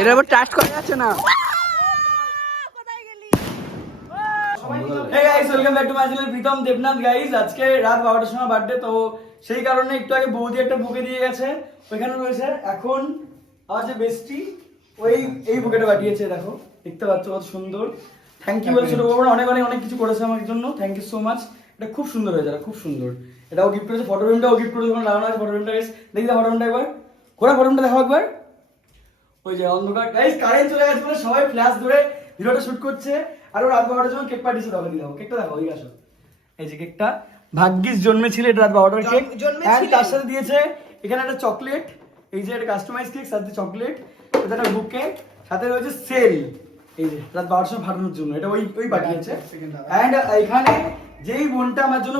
এটা আবার করা যাচ্ছে না। Hey guys welcome back to my channel Pritam Debnath guys আজকে রাত বারোটার সময় বার্থডে তো সেই কারণে একটু আগে বৌদি একটা বুকে দিয়ে গেছে। ওইখানে রয়েছে এখন আমার যে বেস্টি ওই এই বুকেটা পাঠিয়েছে দেখো। দেখতে পাচ্ছ কত সুন্দর। থ্যাংক ইউ বলছিল অনেক অনেক অনেক কিছু করেছে আমার জন্য। থ্যাংক ইউ সো মাচ এটা খুব সুন্দর হয়েছে এটা খুব সুন্দর। এটাও গিফট করেছে ফটো ফ্রেমটাও গিফট করেছে ওখানে লাগানো আছে ফটো ফ্রেমটা গাইস দেখি ফটো ফ্রেমটা একবার। ঘোরা ফটো ফ্রেমটা দেখো একবার। ওই যে অন্ধকার। গাইস কারেন্ট চলে গেছে বলে সবাই ফ্ল্যাশ ধরে ভিডিওটা শুট করছে। আর ও রাত বারোটার সময় কেক পাঠিয়েছে তখন দিয়ে কেকটা দেখো ওই আসো। এই যে কেকটা ভাগ্যিস জন্মেছিল এটা রাত বারোটার কেক আর তার সাথে দিয়েছে এখানে একটা চকলেট এই যে একটা কাস্টমাইজ কেক সাথে চকলেট এটা একটা বুকে সাথে রয়েছে সেল এই যে রাত বারোটার সময় ফাটানোর জন্য। এটা ওই ওই পাঠিয়েছে অ্যান্ড এখানে যেই বোনটা আমার জন্য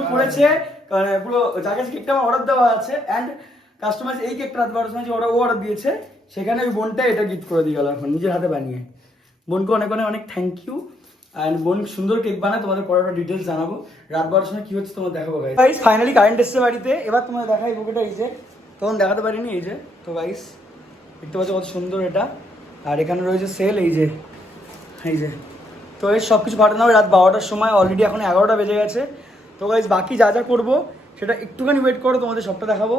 মানে পুরো যার কাছে কেকটা আমার অর্ডার দেওয়া আছে অ্যান্ড কাস্টমাইজ এই কেকটা রাত বারোটার সময় যে অর্ডার ও অর্ডার দিয়েছে সেখানে ওই বোনটা এটা গিফট করে দিয়ে গেল এখন নিজের হাতে বানিয়ে। বোনকে অনেক অনেক অনেক থ্যাংক ইউ অ্যান্ড বোন সুন্দর কেক বানায় তোমাদের পরে একটা ডিটেলস জানাব। রাত বারোটার সময় কি হচ্ছে তোমার দেখাবো গাইস ফাইনালি কারেন্ট এসছে বাড়িতে। এবার তোমাদের দেখাই বুকেটা এই যে। তখন দেখাতে পারিনি এই যে। তো গাইস দেখতে পাচ্ছ কত সুন্দর এটা। আর এখানে রয়েছে সেল এই যে। এই যে। তো এই সব কিছু পাঠানো হবে রাত বারোটার সময় অলরেডি এখন এগারোটা বেজে গেছে। তো গাইজ বাকি যা যা করব, সেটা একটুখানি ওয়েট করো, তোমাদের সবটা দেখাবো।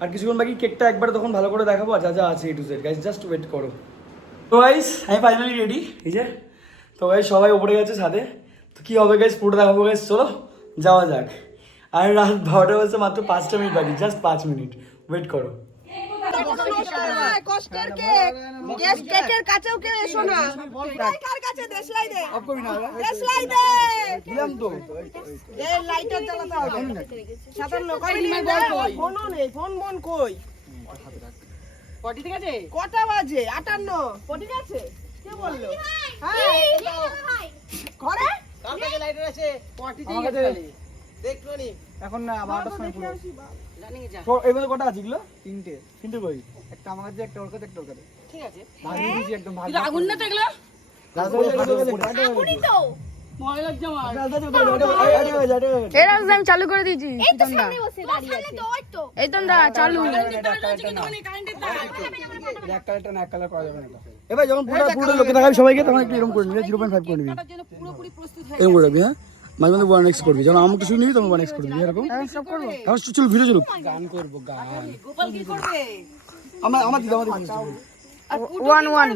আর কিছুক্ষণ বাকি কেকটা একবার তখন ভালো করে দেখাবো, আর যা যা আছে A to Z guys just wait করো। তো গাইজ আমি ফাইনালি রেডি এই যে। তো গাইজ সবাই উপরে গেছে ছাদে। তো কী হবে গাইজ পুরো দেখাবো গাইজ চলো, যাওয়া যাক। আর রাত বারোটা বলছে মাত্র পাঁচটা মিনিট বাকি জাস্ট পাঁচ মিনিট ওয়েট করো। কষ্টের কেক। গ্যাস কেকের কাছেও কেউ এসো না। কার কাছে? দেশলাই দে। অফ করবি না দেশলাই দে। দিলাম তো দে লাইটার জ্বালাতে হবে। সাতান্ন কয় রিমাই বল কই? ফোনও নেই ফোন মন কই? পটি ঠিক আছে? কটা বাজে? আটান্ন। পটি আছে? কে বলল? হ্যাঁ ঘরে? কার কাছে লাইটার আছে? পটি এখন না বারোটার সময় পুরো তো কটা আছে এগুলো তিনটে তিনটে কই একটা আমার কাছে একটা ওর কাছে একটা ওর কাছে ঠিক আছে ভাগিয়ে দিয়েছি একদম ভাগ আগুন না তো এগুলো আগুনই তো ভয় লাগছে আমার এর আমি চালু করে দিয়েছি এই তোমরা চালু এবার যখন পুরো পুরো লোকে দেখাবি সবাইকে তখন একটু এরকম করে নিবি জিরো পয়েন্ট ফাইভ করে নিবি এরকম করে হ্যাঁ মাঝে মাঝে ওয়ান এক্স করবি। যখন আমাকে কিছু নিবি তখন ওয়ান এক্স করবি। এরকম এখন চল ভিডিও চলুক। গান করব গান। গোপাল কি করবে? আমার আমার দিদা আমার দিদা ওয়ান ওয়ান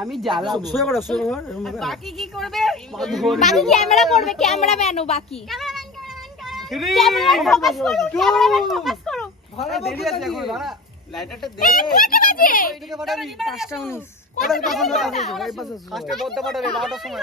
আমি জ্বালাবো। সোজা করে সোজা করে বাকি কি করবে? বাকি ক্যামেরা করবে ক্যামেরাম্যানও বাকি। Three, ফোকাস করো ক্যামেরাম্যান ফোকাস করো দেরি আছে এখন ভাড়া লাইটারটা দে কয়টা বাজে? সময়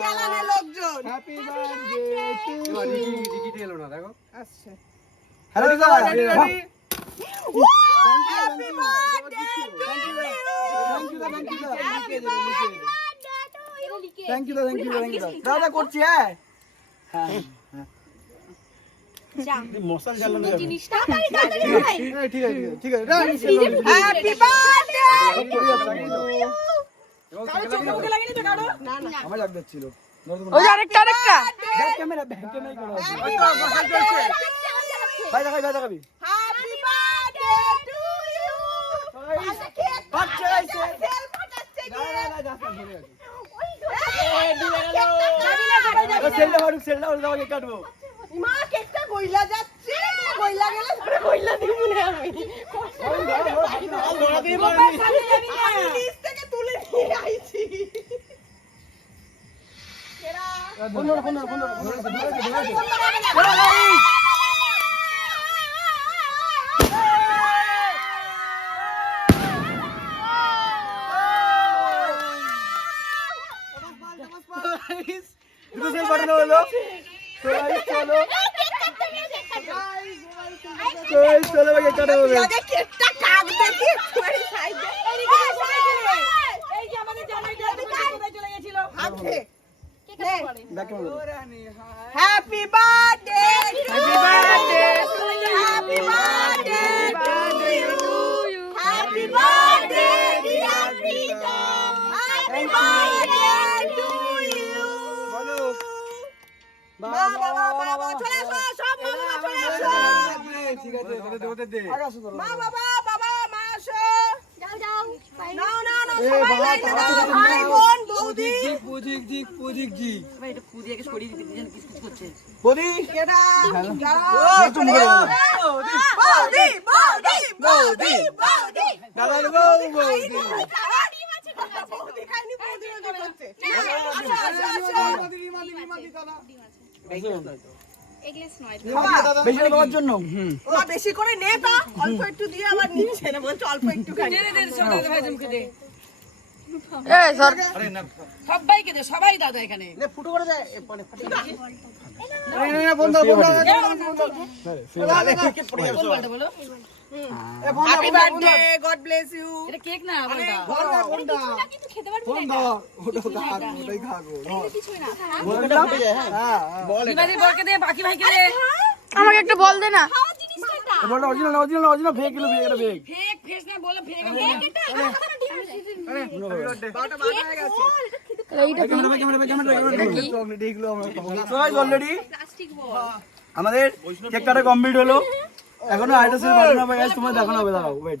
কেলানে লোকজন হ্যাপি বার্থডে টু ইউ দেখো আচ্ছা। হ্যালো দিদা happy birthday thank you thank you happy birthday thank you দাদা করছি হ্যাঁ হ্যাঁ আমার লাগ যাচ্ছিল ওই আরেকটা আরেকটা ব্যাক ক্যামেরা ব্যাক ক্যামেরা করো ভাই দেখাবি ভাই দেখাবি মা কেকটা কইলা যাচ্ছে কইলা গেলে পরে কইলা দিব না আমি ধরা দিয়ে পারি আমি নিচ থেকে তুলে নিয়ে আইছি কোন কোন কোন কোন দুটো সেল পাঠানো হলো তো guys, চলো তো guys, চলো ভাই কেক কাটা হবে কেকটা কাট দেখি একটুখানি সাইডে এই যে আমাদের জামাইটা কোথায় চলে গেছিল। হাতে হ্যাপি বার্থডে বেশি দেওয়ার জন্য। বেশি করে নে তা অল্প একটু দিয়ে আবার নিচ্ছে না বলছে অল্প একটু খাই আমাকে একটু বল দে না। বলটা original original original fake kilo fake এটা ফেক ফেক না বলে ফেক ফেক এটা আমাদের কেক কাটা কমপ্লিট। হলো। এখনও আইটা সেল হবে তোমার দেখানো হবে দাঁড়াও ওয়েট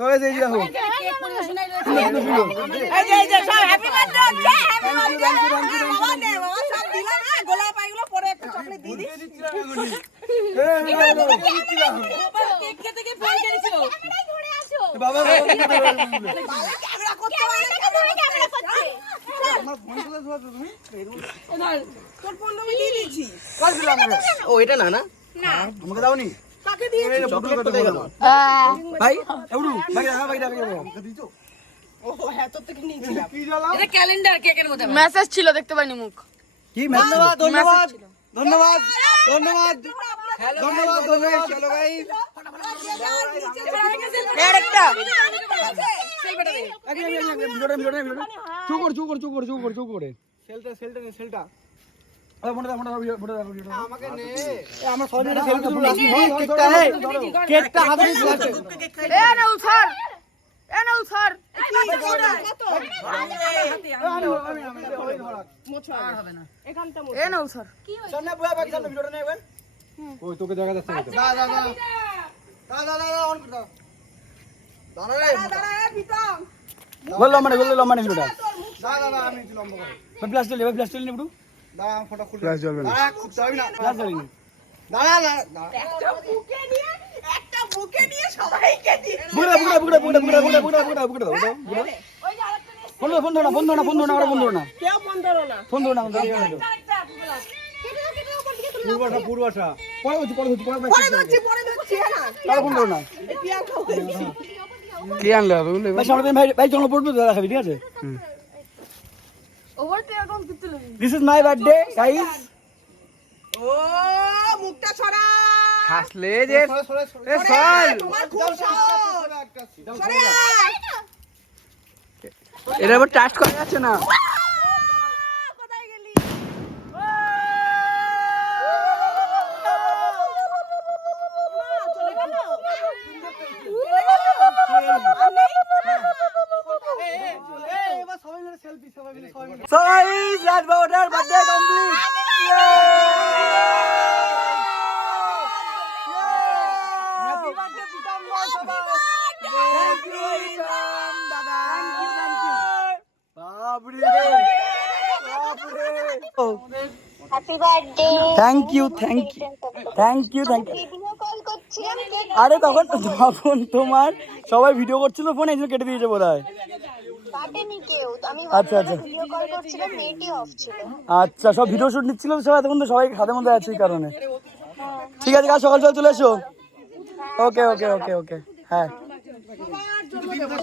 তবে যে ও এটা না না আমাকে দাও নি কাকে দিয়েছি চকলেট তো দেখাল ভাই এউডু ভাই দেখা ভাই দেখা আমাকে দিছো ও হ্যাঁ তোর থেকে নিয়েছিলাম কি জ্বালাও এটা ক্যালেন্ডার কেকের মধ্যে মেসেজ ছিল দেখতে পাইনি মুখ কি ধন্যবাদ ধন্যবাদ ধন্যবাদ ধন্যবাদ ধন্যবাদ ধন্যবাদ চলো ভাই আরেকটা আগে আগে আগে ভিডিওটা ভিডিওটা ভিডিওটা চুকর চুকর চুকর চুকর চুকর সেলটা সেলটা সেলটা আমার সহযোগিতা কেকটা কেকটা হাতে স্যার এনাল স্যার এনাল তোকে দেখা যাচ্ছে না দা মানে বলল মানে ভিডিওটা দা দা দা আমি লম্বা করে প্লাস দিলে প্লাস ভাই পড়বে ঠিক আছে this is my birthday guys ও মুখটা ছড়া হাসলে যে এ সরে, তোমার খুব সাহস এটা আবার টাচ করা যাচ্ছে না। Thank you you thank you thank you আরে তখন তখন তোমার সবাই ভিডিও করছিল ফোনে এই কেটে দিয়েছে বোধ হয় আচ্ছা আচ্ছা। আচ্ছা সব ভিডিও শুট নিচ্ছিল সবাই তখন তো সবাই খাদের মধ্যে আছে এই কারণে। ঠিক আছে কাল সকাল সকাল চলে এসো। ওকে ওকে ওকে ওকে। হ্যাঁ।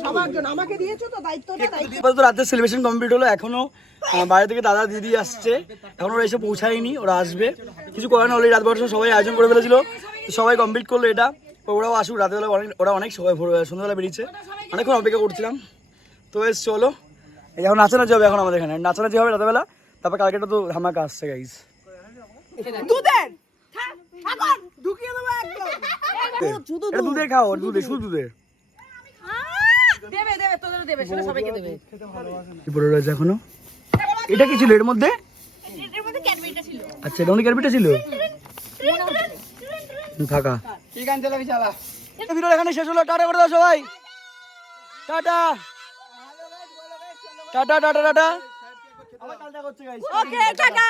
সবার জন্য আমাকে দিয়েছ তো দায়িত্বটা দায়িত্ব আপাতত রাতের সেলিব্রেশন কমপ্লিট হলো। এখনও আহ, বাইরে থেকে দাদা দিদি আসছে। এখন ওরা এসে পৌঁছায়নি ওরা আসবে। কিছু করে না অলরেডি রাত বারোটার সময় সবাই আয়োজন করে ফেলেছিল। সবাই কমপ্লিট করল এটা। ওরাও আসুক রাতেবেলা অনেক ওরা অনেক সবাই ভোর- সন্ধ্যাবেলা বেরিয়েছে। অনেকক্ষণ অপেক্ষা করছিলাম। তো এস চলো। এই এখন নাচানাচি হবে এখন আমাদের এখানে। নাচানাচি হবে রাতেবেলা। তারপর কালকেটা তো ধামাকা আসছে গাইজ দুধের? ঠাকুর! ঢুকিয়ে দেবো একদম। শুধু এটা দুধের খাও দুধে শুধু দুধের দেবে দেবে তোদেরও দেবে সেটা সবাইকে দেবে। কি পড়ে রয়েছে এখনও? এটা কি ছিল এর মধ্যে? এর মধ্যে ক্যাডবেরিটা ছিল। আচ্ছা এটা অনেক ক্যারপিটা ছিল? ফাঁকা। ঠিক আছে ভিডিও এখানে শেষ হলো। টাটা করে দাও সবাই। Tata. Tata tata tata. Okay tata.